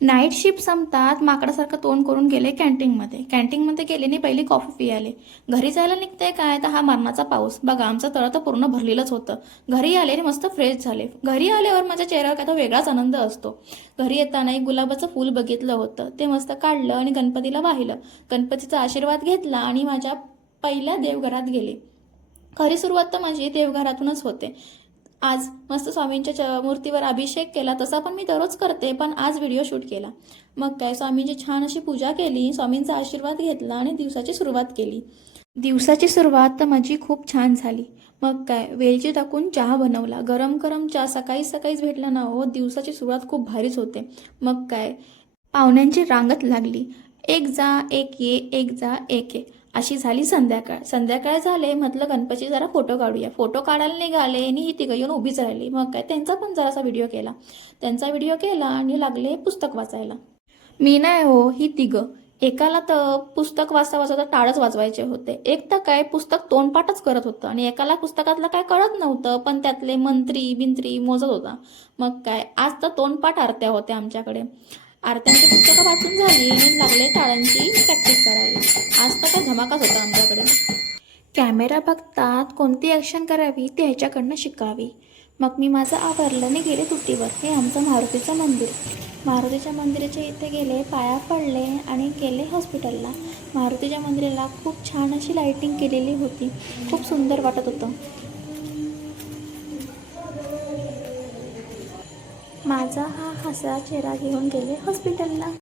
Night shift संपतात माकडासारखं तोंड करून गेले कॅन्टीनमध्ये. कॅन्टीनमध्ये गेले आणि पहिली कॉफी पियाले. घरी जायला निघते काय तर हा मरणाचा पाऊस. बघा आमचं तळ तर पूर्ण भरलेलंच होतं. घरी आले आणि मस्त फ्रेश झाले. घरी आल्यावर माझ्या चेहऱ्यावर काय तो वेगळाच आनंद असतो. घरी येताना एक गुलाबाचं फूल बघितलं होतं, ते मस्त काढलं आणि गणपतीला वाहिलं. गणपतीचा आशीर्वाद घेतला आणि माझ्या पहिल्या देवघरात गेले. खरी सुरुवात तर माझी देवघरातूनच होते. आज मस्त स्वामींच्या मूर्तीवर अभिषेक केला, तसा पण मी दररोज करते, पण आज व्हिडिओ शूट केला. मग काय स्वामींची छान अशी पूजा केली, स्वामींचा आशीर्वाद घेतला आणि दिवसाची सुरुवात केली. दिवसाची सुरुवात तर माझी खूप छान झाली. मग काय वेलची टाकून चहा बनवला. गरम गरम चहा सकाळी सकाळीच भेटला ना हो, दिवसाची सुरुवात खूप भारीच होते. मग काय पाहुण्यांची रांगत लागली. एक जा एक ये, एक जा एक ये, अशी झाली संध्याकाळ. संध्याकाळ झाले म्हटलं गणपती जरा फोटो काढूया. फोटो काढायला निघाले आणि ही तिघं येऊन उभीच राहिली. मग काय त्यांचा पण जरासा व्हिडिओ केला. त्यांचा व्हिडिओ केला आणि लागले पुस्तक वाचायला. मी नाही हो, ही तिघं. एकाला तर पुस्तक वाचता वाचता टाळच वाजवायचे होते. एक तर काय पुस्तक तोंडपाठच करत होतं आणि एकाला पुस्तकातलं काय कळत नव्हतं, पण त्यातले मंत्री बिंत्री मोजत होता. मग काय आज तर तोंडपाठ आरत्या होत्या आमच्याकडे. आरत्यांची पुस्तकं वाचून झाली आणि लागले टाळांची प्रॅक्टिस करायला. आज तर काय धमाकाच होता आमच्याकडे. कॅमेरा बघतात कोणती ॲक्शन करावी ते ह्याच्याकडनं शिकावी. मग मी माझं आवरलं आणि गेले तुटीवर. हे आमचं मारुतीचं मंदिर. मारुतीच्या मंदिराच्या इथे गेले, पाया पडले आणि गेले हॉस्पिटलला. मारुतीच्या मंदिराला खूप छान अशी लाईटिंग केलेली होती. खूप सुंदर वाटत होतं. माझा हा हसरा चेहरा घेऊन गेले हॉस्पिटलला.